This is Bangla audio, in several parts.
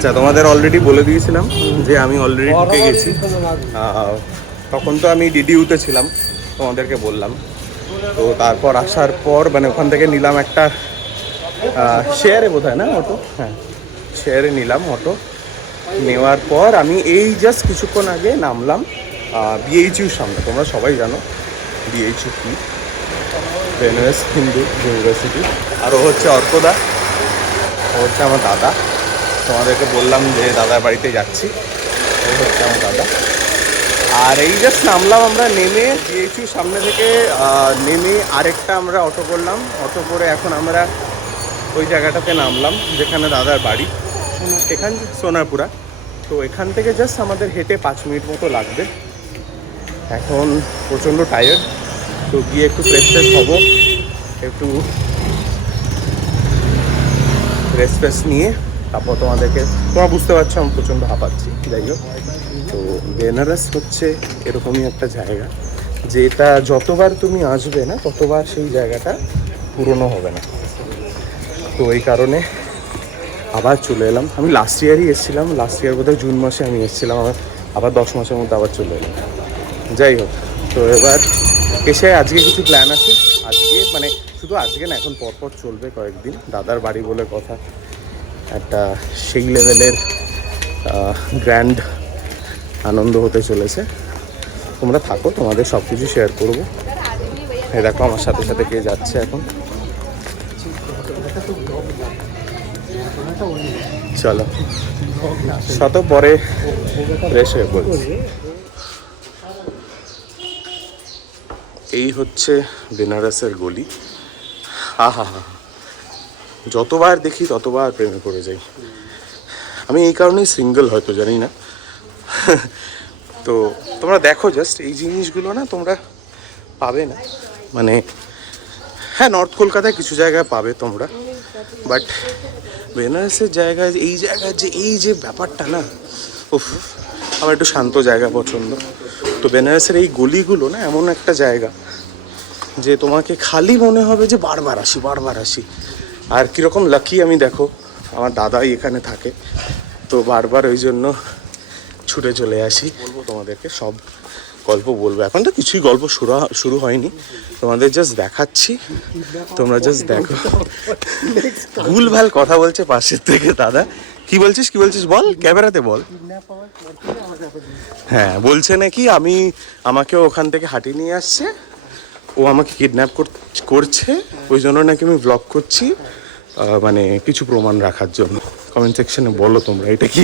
আচ্ছা, তোমাদের অলরেডি বলে দিয়েছিলাম যে আমি অলরেডি ঢুকে গেছি। তখন তো আমি ডিডিউতে ছিলাম, তোমাদেরকে বললাম। তো তারপর আসার পর মানে ওখান থেকে নিলাম একটা শেয়ারে বোধ হয় না অটো, হ্যাঁ শেয়ারে নিলাম অটো। নেওয়ার পর আমি এই জাস্ট কিছুক্ষণ আগে নামলাম বিএইচইউর সামনে। তোমরা সবাই জানো বিএইচইউ কি, বেনারস হিন্দু ইউনিভার্সিটি। আর ও হচ্ছে অর্কদা, ও হচ্ছে আমার দাদা। তোমাদেরকে বললাম যে দাদার বাড়িতে যাচ্ছি, ও হচ্ছে আমার দাদা। আর এই জাস্ট নামলাম আমরা, নেমে বিএইচইউ সামনে থেকে নেমে আরেকটা আমরা অটো করলাম। অটো করে এখন আমরা ওই জায়গাটাতে নামলাম যেখানে দাদার বাড়ি, এখান সোনারপুরা। তো এখান থেকে জাস্ট আমাদের হেঁটে 5 মিনিট মতো লাগবে। এখন প্রচণ্ড টায়ার্ড, তো গিয়ে একটু ফ্রেশ হবো, একটু রেস্ট নিয়ে তারপর তোমাদেরকে, তোমরা বুঝতে পারছো আমি প্রচণ্ড হাঁপাচ্ছি। যাই হোক, তো বেনারস হচ্ছে এরকমই একটা জায়গা যেটা যতবার তুমি আসবে না ততবার সেই জায়গাটা পুরনো হবে না। তো এই কারণে আবার চলে এলাম। আমি লাস্ট ইয়ারই এসেছিলাম, লাস্ট ইয়ার বোধহয় জুন মাসে আমি এসেছিলাম, আবার 10 মাসের মধ্যে আবার চলে এলাম। যাই হোক, তো এবার এসে আজকে কিছু প্ল্যান আছে। আজকে মানে শুধু আজকে না, এখন পরপর চলবে কয়েকদিন। দাদার বাড়ি বলে কথা, একটা সেই লেভেলের গ্র্যান্ড আনন্দ হতে চলেছে। তোমরা থাকো, তোমাদের সব কিছু শেয়ার করবো। এই দেখো আমার সাথে সাথে কে যাচ্ছে এখন, চলো শত পরে ফ্রেশ হয়ে বলছি। এই হচ্ছে বেনারসের গলি। হা হা হা, যতবার দেখি ততবার প্রেমে পড়ে যাই। আমি এই কারণেই সিঙ্গেল, হয়তো জানি না। তো তোমরা দেখো জাস্ট এই জিনিসগুলো না তোমরা পাবে না, মানে হ্যাঁ নর্থ কলকাতায় কিছু জায়গায় পাবে তোমরা, বাট বেনারসের জায়গায় এই যে ব্যাপারটা না, উফ, আমার একটু শান্ত জায়গা পছন্দ। তো বেনারসের এই গলিগুলো না এমন একটা জায়গা যে তোমাকে খালি মনে হবে যে বারবার আসি। আর কীরকম লাকি আমি, দেখো আমার দাদাই এখানে থাকে, তো বারবার ওই জন্য ছুটে চলে আসি। বলবো তোমাদেরকে সব গল্প বলবো, এখন তো কিছুই গল্প শুরু হয়নি, তোমাদের জাস্ট দেখাচ্ছি, তোমরা জাস্ট দেখো। ভুলভাল কথা বলছে পাশের থেকে দাদা। কি বলছিস বল, ক্যামেরাতে বল। হ্যাঁ, বলছে নাকি আমাকেও ওখান থেকে হাঁটিয়ে নিয়ে আসছে, ও আমাকে কিডন্যাপ করছে, ওই জন্য নাকি আমি ব্লগ করছি, মানে কিছু প্রমাণ রাখার জন্য। কমেন্ট সেকশনে বলো তোমরা এটা কি,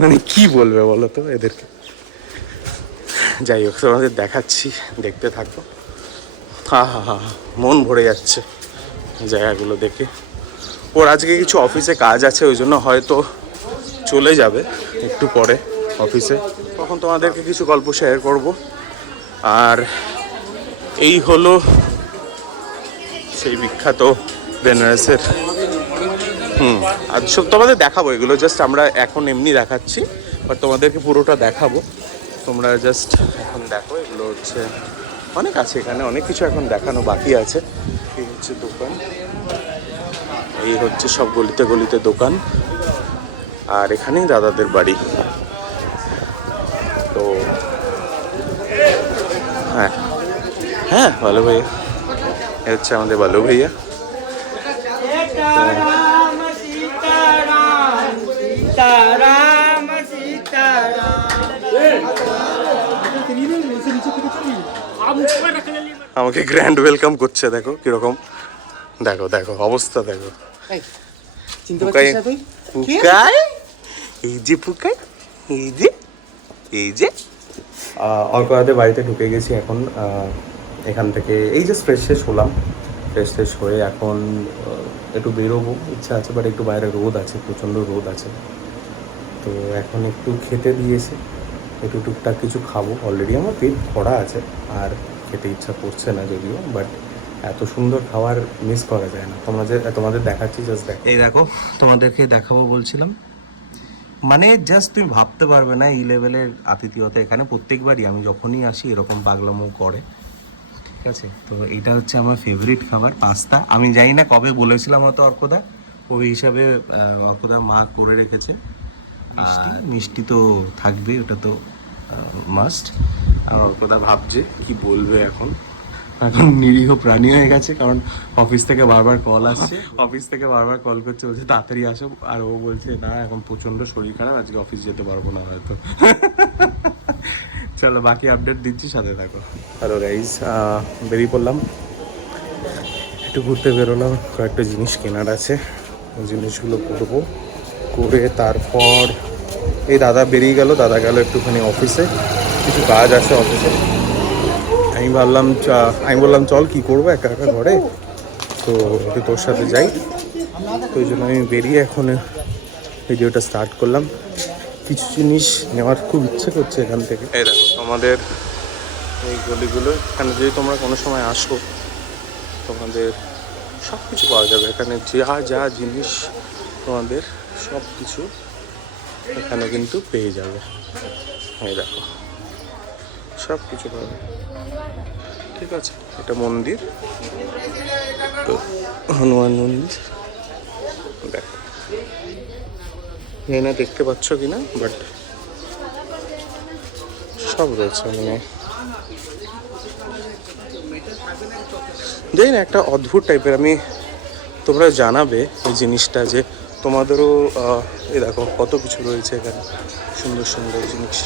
মানে কি বলবে বলো তো এদেরকে। যাই হোক, তোমাদের দেখাচ্ছি, দেখতে থাকো। হা হা হা, মন ভরে যাচ্ছে জায়গাগুলো দেখে। ওর আজকে কিছু অফিসে কাজ আছে, ওই জন্য হয়তো চলে যাবে একটু পরে অফিসে, তখন তোমাদেরকে কিছু গল্প শেয়ার করব। আর এই হলো সেই বিখ্যাত বেনারসের আর সব তোমাদের দেখাবো। এগুলো জাস্ট আমরা এখন এমনি দেখাচ্ছি, বাট তোমাদেরকে পুরোটা দেখাবো। তোমরা জাস্ট এখন দেখো, এগুলো হচ্ছে অনেক আছে এখানে, অনেক কিছু এখন দেখানো বাকি আছে। এই হচ্ছে দোকান, এই হচ্ছে সব গলিতে দোকান, আর এখানেই দাদাদের বাড়ি। তো হ্যাঁ হ্যাঁ, ভালো ভাইয়া, এ হচ্ছে আমাদের ভালো ভাইয়া। আমাকে গ্র্যান্ড ওয়েলকাম করছে, দেখো কিরকম, দেখো অবস্থা দেখো। পুকাই এই যে অল্পরাতে বাড়িতে ঢুকে গেছি এখন। এখান থেকে এই যে ফ্রেশ হলাম, ফ্রেশ হয়ে এখন একটু বেরোবো, ইচ্ছা আছে, বাট একটু বাইরে রোদ আছে, প্রচণ্ড রোদ আছে। তো এখন একটু খেতে দিয়েছে, একটু টুকটাক কিছু খাবো। অলরেডি আমার পেট ভরা আছে, আর খেতে ইচ্ছা করছে না যদিও, বাট এত সুন্দর খাবার মিস করা যায় না। তোমাদের দেখাচ্ছি, জাস্ট দেখো। এই দেখো, তোমাদেরকে দেখাবো বলছিলাম, মানে জাস্ট তুমি ভাবতে পারবে না এই লেভেলের আতিথেয়তা এখানে। প্রত্যেকবারই আমি যখনই আসি এরকম পাগলামো করে, ঠিক আছে। তো এটা হচ্ছে আমার ফেভারিট খাবার, পাস্তা। আমি জানি না কবে বলেছিলাম হয়তো অর্কদা, ওই হিসাবে অর্কদা মা করে রেখেছে। আর মিষ্টি তো থাকবেই, ওটা তো মাস্ট। আর অর্কদা ভাবছে কি বলবে এখন, এখন নিরীহ প্রাণী হয়ে গেছে, কারণ অফিস থেকে বারবার কল আসছে, অফিস থেকে বারবার কল করছে, বলছে তাড়াতাড়ি আসো, আর ও বলছে না এখন প্রচণ্ড শরীর খারাপ, আজকে অফিস যেতে পারবো না হয়তো। চলো বাকি আপডেট দিচ্ছি, সাথে থাকো। হ্যালো গাইজ, বেরিয়ে পড়লাম, একটু ঘুরতে বেরোলাম, কয়েকটা জিনিস কেনার আছে, ওই জিনিসগুলো করবো, করে তারপর এই দাদা বেরিয়ে গেল, দাদা গেল একটুখানি অফিসে, কিছু কাজ আছে অফিসে। আমি বললাম চল কি করবো একা একা ঘরে, তো একটু তোর সাথে যাই, তো ওই জন্য আমি বেরিয়ে এখন ভিডিওটা স্টার্ট করলাম। কিছু জিনিস নেওয়ার খুব ইচ্ছে করছে এখান থেকে। এই দেখো আমাদের এই গলিগুলো, এখানে যদি তোমরা কোনো সময় আসো তোমাদের সব কিছু পাওয়া যাবে এখানে, যা যা জিনিস তোমাদের সব কিছু এখানে কিন্তু পেয়ে যাবে। এই দেখো সব কিছু পাবে, ঠিক আছে। এটা মন্দির, তো হনুমান মন্দির, দেখো না দেখতে পাচ্ছ কিনা, বাট সব রয়েছে, মানে জানি না একটা অদ্ভুত টাইপের। আমি তোমরা জানাবে এই জিনিসটা যে তোমাদেরও এই দেখো কত কিছু রয়েছে এখানে, সুন্দর সুন্দর জিনিস।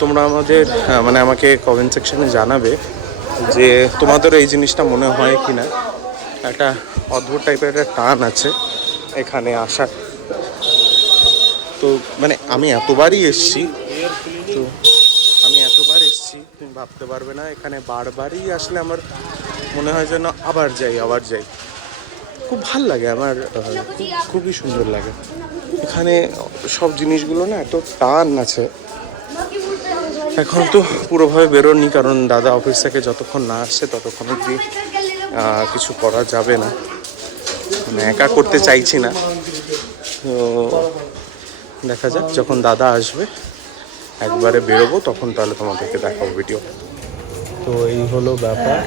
তোমরা আমাদের মানে আমাকে কমেন্ট সেকশনে জানাবে যে তোমাদেরও এই জিনিসটা মনে হয় কি না, একটা অদ্ভুত টাইপের একটা টান আছে এখানে আসার। তো মানে আমি এতবারই এসছি, তো আমি এতবার এসছি তুমি ভাবতে পারবে না, এখানে বারবারই আসলে আমার মনে হয় যেন আবার যাই। খুব ভাল লাগে আমার, খুবই সুন্দর লাগে এখানে, সব জিনিসগুলো না এত টান আছে। এখন তো পুরোভাবে বেরোনি, কারণ দাদা অফিস থেকে যতক্ষণ না আসছে ততক্ষণ অবধি কিছু করা যাবে না, মানে একা করতে চাইছি না। তো দেখা যাক যখন দাদা আসবে একবারে বেরোবো, তখন তাহলে তোমাদেরকে দেখাবো ভিডিও। তো এই হলো ব্যাপার,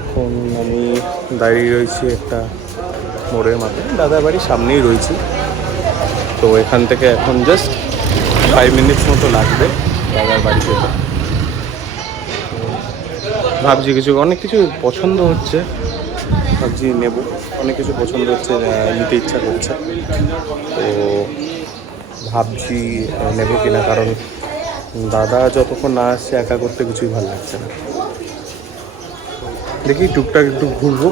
এখন আমি দাঁড়িয়ে রয়েছি একটা মোড়ের মাথায়, দাদার বাড়ির সামনেই রয়েছি। তো এখান থেকে এখন জাস্ট 5 মিনিটস মতো লাগবে দাদার বাড়ি যেতে। ভাবছি অনেক কিছু পছন্দ হচ্ছে, ভাবছি নেব, অনেক কিছু পছন্দ হচ্ছে, নিতে ইচ্ছা করছে, তো ভাবছি নেব কিনা, কারণ দাদা যতক্ষণ না আসছে একা করতে কিছুই ভালো লাগছে না। দেখি টুকটাক একটু ঘুরবো,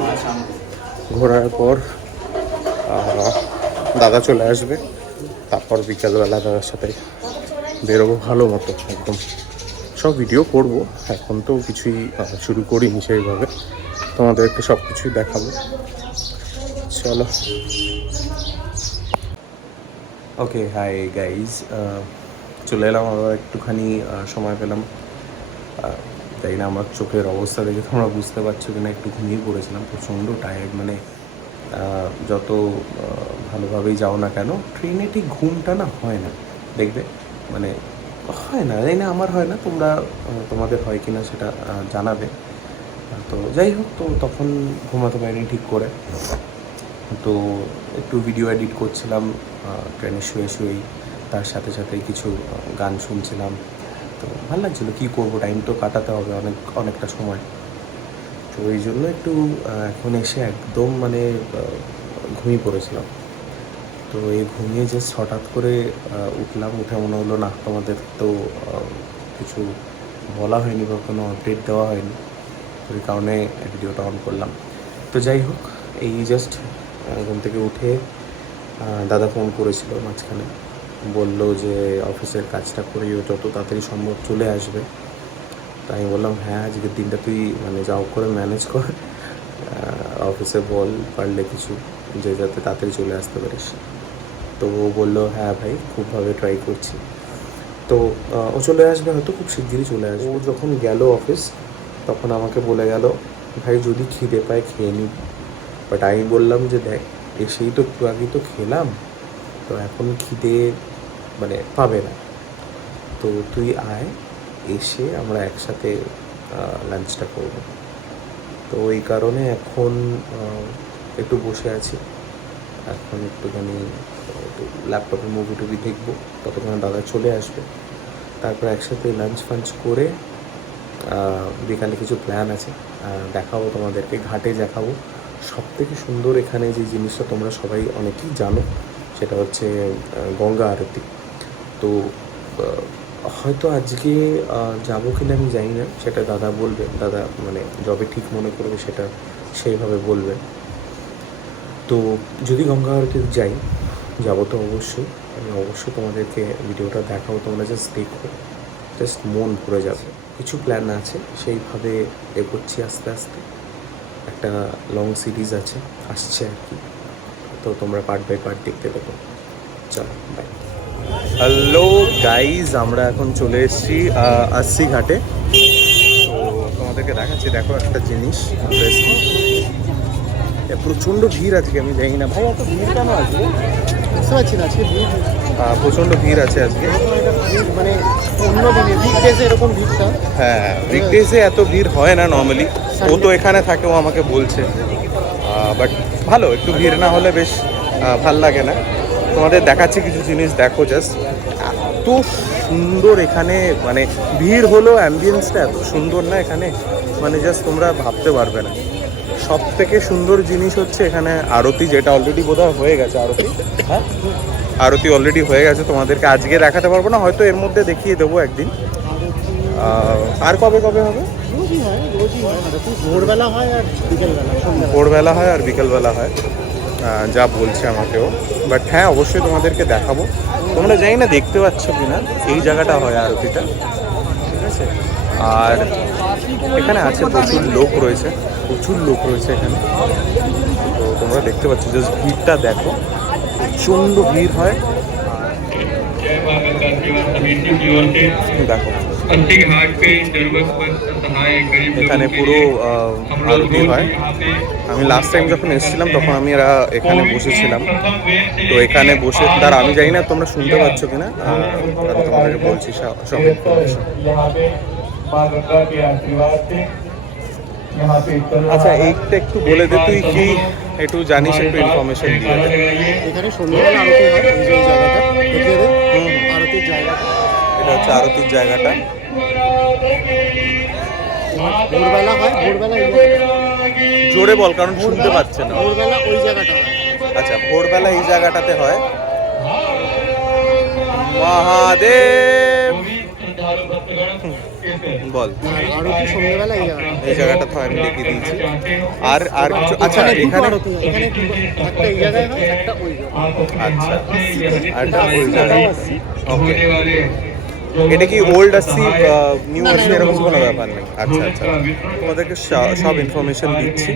ঘোরার পর দাদা চলে আসবে, তারপর বিকালবেলা দাদার সাথে বেরোবো ভালো মতো, একদম সব ভিডিও করব। এখন তো কিছুই শুরু করিনি সেইভাবে, তোমাদেরকে সব কিছুই দেখাবো, চলো। ওকে, হাই গাইজ, চলে এলাম আবার, একটুখানি সময় পেলাম। তাই না আমার চোখের অবস্থা দেখে তোমরা বুঝতে পারছো কিনা, একটু ঘুমিয়ে পড়েছিলাম, প্রচণ্ড টায়ার্ড। মানে যত ভালোভাবেই যাও না কেন ট্রেনে ঠিক ঘুমটা না হয় না, দেখবে মানে হয় না, তাই না আমার হয় না, তোমাদের হয় কি না সেটা জানাবে। তো যাই হোক, তো তখন ঘুমাতে পারিনি ঠিক করে, তো একটু ভিডিও এডিট করছিলাম ট্রেনে শুয়েই, তার সাথে সাথে কিছু গান শুনছিলাম। তো ভালো লাগছিলো, কী করবো, টাইম তো কাটাতে হবে অনেকটা সময়। তো এই জন্য একটু এখন এসে একদম মানে ঘুমিয়ে পড়েছিলাম। তো এই ঘুমিয়ে জাস্ট হঠাৎ করে উঠলাম, উঠে মনে হলো না তোমাদের তো কিছু বলা হয়নি বা কোনো আপডেট দেওয়া হয়নি, ওই কারণে ভিডিওটা অন করলাম। তো যাই হোক, এই জাস্ট ঘুম থেকে উঠে দাদা ফোন করেছিল মাঝখানে, বললো যে অফিসের কাজটা করেও যত তাড়াতাড়ি সম্ভব চলে আসবে। তাই আমি বললাম হ্যাঁ, আজকের দিনটা তুই মানে যাও করে ম্যানেজ কর, অফিসে বল পারলে কিছু যে যাতে তাড়াতাড়ি চলে আসতে পারিস। তো ও বললো হ্যাঁ ভাই, খুবভাবে ট্রাই করছি। তো ও চলে আসবে, হয়তো খুব শিগগিরই চলে আসবে। ও যখন গেল অফিস তখন আমাকে বলে গেল ভাই যদি খিদে পায় খেয়ে নিবি, বাট আমি বললাম যে দেখ এসেই তো একটু আগেই তো খেলাম, তো এখন খিদে মানে পাবে না, তো তুই আয়, এসে আমরা একসাথে লাঞ্চটা করব। তো এই কারণে এখন একটু বসে আছি, এখন একটুখানি ল্যাপটপে মুভি টুভি দেখবো, ততক্ষণে দাদা চলে আসবে। তারপর একসাথে লাঞ্চ ফাঞ্চ করে বিকালে কিছু প্ল্যান আছে, দেখাবো তোমাদেরকে, ঘাটে দেখাবো। সবথেকে সুন্দর এখানে যে জিনিসটা তোমরা সবাই অনেকেই জানো, সেটা হচ্ছে গঙ্গা আরতি। তো হয়তো আজকে যাবো কিনা আমি জানি না, সেটা দাদা বলবে। দাদা মানে যবে ঠিক মনে করবে সেটা সেইভাবে বলবে। তো যদি গঙ্গা আরতি যাই, যাবো তো অবশ্যই। আমি অবশ্যই তোমাদেরকে ভিডিওটা দেখাবো, তোমরা জাস্ট দেখো, জাস্ট মন ভরে যাবে। কিছু প্ল্যান আছে, সেইভাবে এগোচ্ছি আস্তে আস্তে। একটা লং সিরিজ আসছে আর কি, তো তোমরা পার্ট বাই পার্ট দেখতে থাকো। চলো বাই। হ্যালো গাইজ, আমরা এখন চলে এসেছি আসছি ঘাটে। তো তোমাদেরকে দেখাচ্ছি, দেখো একটা জিনিস ইন্টারেস্টিং। প্রচণ্ড ভিড় আজকে, আমি জানি না ভাই এত ভিড় কেন আজকে, বুঝতে পারছি না আজকে ভিড় প্রচণ্ড ভিড় আছে আজকে। মানে অন্য দিনে উইকডেজে এরকম ভিড়টা, হ্যাঁ উইকডেজে এত ভিড় হয় না নর্মালি। ও তো এখানে থাকে, ও আমাকে বলছে, বাট ভালো, একটু ভিড় না হলে বেশ ভাল লাগে না। তোমাদের দেখাচ্ছি কিছু জিনিস, দেখো জাস্ট এত সুন্দর এখানে, মানে ভিড় হলো অ্যাম্বিয়েন্সটা এত সুন্দর না এখানে, মানে জাস্ট তোমরা ভাবতে পারবে না। সব থেকে সুন্দর জিনিস হচ্ছে এখানে আরতি, যেটা অলরেডি বোধহয় হয়ে গেছে। আরতি, হ্যাঁ আরতি অলরেডি হয়ে গেছে, তোমাদেরকে আজকে দেখাতে পারবো না, হয়তো এর মধ্যে দেখিয়ে দেবো একদিন। আর কবে কবে হবে? রোজই হয় ভোরবেলা হয় আর বিকেলবেলা, ভোরবেলা হয় আর বিকেলবেলা হয়, যা বলছে আমাকেও। বাট হ্যাঁ অবশ্যই তোমাদেরকে দেখাবো। তোমরা জানি না দেখতে পাচ্ছ কি না, এই জায়গাটা হয় আরতিটা, ঠিক আছে। আর এখানে আছে প্রচুর লোক রয়েছে এখানে। তো তোমরা দেখতে পাচ্ছ, জাস্ট ভিড়টা দেখো, প্রচণ্ড ভিড় হয়। দেখো এখানে পুরো আরতি হয়। আমি লাস্ট টাইম যখন এসেছিলাম তখন আমি এখানে বসেছিলাম। তো এখানে বসে তার আমি জানি না তোমরা শুনতে পাচ্ছ কিনা, আমি তোমাদেরকে বলছি সব ইনফরমেশন। আচ্ছা এইটা একটু বলে দে, তুই কি একটু জানিস, একটু ইনফরমেশন দিয়ে দে। এখানে সন্ধ্যাবেলা আরতি হয়, এই যে জায়গাটা দেখিয়ে দে, আরতির জায়গাটা, এটা হচ্ছে আরতির জায়গাটা। ভোরবেলা হয়, ভোরবেলা এই জায়গাটা, জোরে বল কারণ শুনতে পাচ্ছে না। ভোরবেলা ওই জায়গাটা হয়। আচ্ছা ভোরবেলা এই জায়গাটাতে হয়। মহাদেব বল। আরতি সন্ধ্যাবেলা এই জায়গাটা তো আমি দেখিয়ে দিয়েছি। আর আর কিছু, আচ্ছা এখানে এখানে একটা এই জায়গায় হয়, একটা ওই জায়গায়। আচ্ছা আরটা ওই জায়গায়, ওকে। এটা কি ওল্ড আসছি নিউ আসছি এরকম কোনো ব্যাপার নেই? আচ্ছা আচ্ছা, তোমাদেরকে সব ইনফরমেশন দিচ্ছি।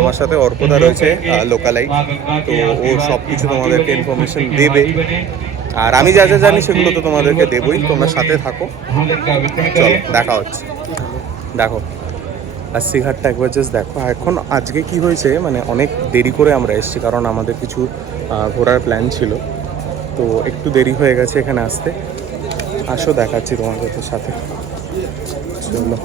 আমার সাথে অর্পদা রয়েছে লোকালাইট, তো ও সব কিছু তোমাদেরকে ইনফরমেশন দেবে। আর আমি যা যা জানি সেগুলো তো তোমাদেরকে দেবই, তোমরা সাথে থাকো। চলো দেখা হচ্ছে। দেখো আসছি ঘাটটা একবার জাস্ট দেখো। এখন আজকে কি হয়েছে, মানে অনেক দেরি করে আমরা এসেছি, কারণ আমাদের কিছু ঘোরার প্ল্যান ছিল, তো একটু দেরি হয়ে গেছে এখানে আসতে। আসো দেখাচ্ছি তোমাদের সাথে, চলো।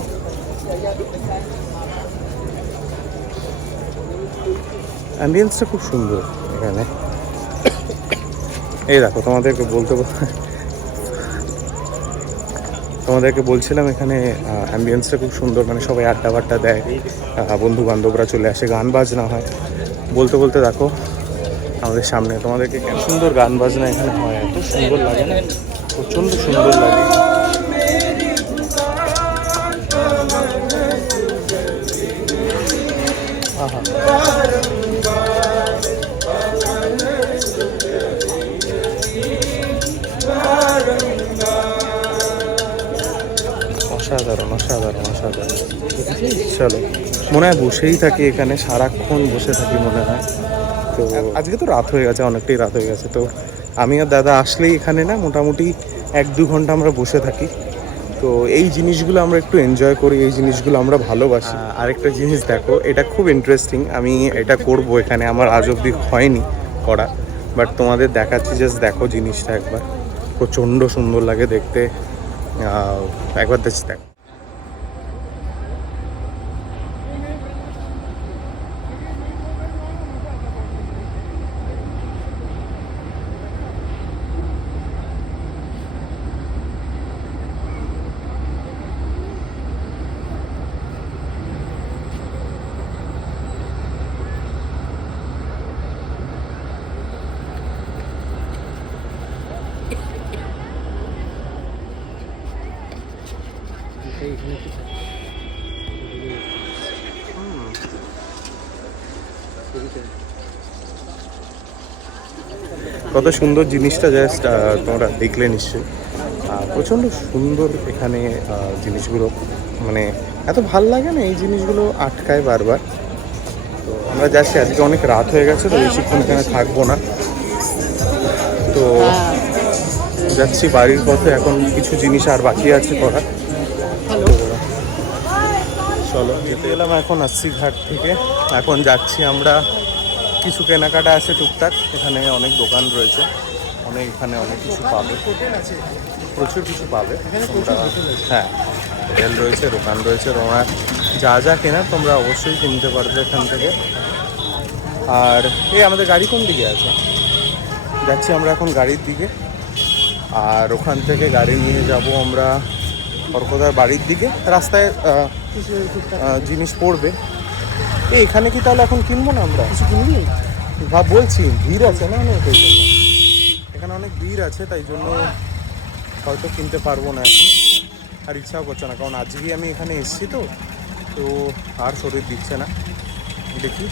অ্যাম্বিয়েন্সটা খুব সুন্দর এখানে। এই দেখো তোমাদেরকে বলছিলাম এখানে অ্যাম্বিয়েন্সটা খুব সুন্দর, মানে সবাই আড্ডা বাড্ডা দেয়, বন্ধু বান্ধবরা চলে আসে, গান বাজনা হয়। বলতে বলতে দেখো আমাদের সামনে, তোমাদেরকে কেন সুন্দর গান বাজনা এখানে হয়, এত সুন্দর লাগে না, প্রচণ্ড সুন্দর লাগে। অসাধারণ অসাধারণ অসাধারণ। চলো, মনে হয় বসেই থাকি এখানে, সারাক্ষণ বসে থাকি মনে হয়। তো আজকে তো রাত হয়ে গেছে, অনেকটাই রাত হয়ে গেছে। তো আমি আর দাদা আসলেই এখানে না মোটামুটি 1-2 ঘন্টা আমরা বসে থাকি। তো এই জিনিসগুলো আমরা একটু এনজয় করি, এই জিনিসগুলো আমরা ভালোবাসি। আরেকটা জিনিস দেখো, এটা খুব ইন্টারেস্টিং, আমি এটা করব এখানে, আমার আজ অবধি হয়নি করা, বাট তোমাদের দেখাচ্ছি, জাস্ট দেখো জিনিসটা একবার, প্রচণ্ড সুন্দর লাগে দেখতে, একবার দেখো। এইখানে কি থাকে? কত সুন্দর জিনিসটা, জাস্ট তোমরা দেখলে নিশ্চয়ই। প্রচণ্ড সুন্দর এখানে জিনিসগুলো, মানে এত ভাল লাগে না এই জিনিসগুলো আটকায় বারবার। তো আমরা যাচ্ছি, আজকে অনেক রাত হয়ে গেছে, তো বেশিক্ষণ এখানে থাকবো না। তো যাচ্ছি বাড়ির পথে, এখন কিছু জিনিস আর বাকি আছে করার। তো চলো, যেতে এলাম এখন আসছি ঘাট থেকে। এখন যাচ্ছি আমরা, কিছু কেনাকাটা আছে টুকটাক, এখানে অনেক দোকান রয়েছে, এখানে অনেক কিছু পাবে, প্রচুর কিছু পাবে তোমরা। হ্যাঁ, হোটেল রয়েছে, দোকান রয়েছে, তোমরা যা যা কেনার তোমরা অবশ্যই কিনতে পারবে এখান থেকে। আর এই আমাদের গাড়ি কোন দিকে আছে? যাচ্ছি আমরা এখন গাড়ির দিকে, আর ওখান থেকে গাড়ি নিয়ে যাব আমরা অর্কদার বাড়ির দিকে। রাস্তায় জিনিস পড়বে। এখানে কি তাহলে এখন কিনবো না আমরা? কিছু কিনবি? বলছি ভিড় আছে না অনেক, ওই জন্য এখানে অনেক ভিড় আছে, তাই জন্য হয়তো কিনতে পারবো না এখন। আর ইচ্ছাও করছে না, কারণ আজকেই আমি এখানে এসেছি, তো আর শরীর দিচ্ছে না। দেখি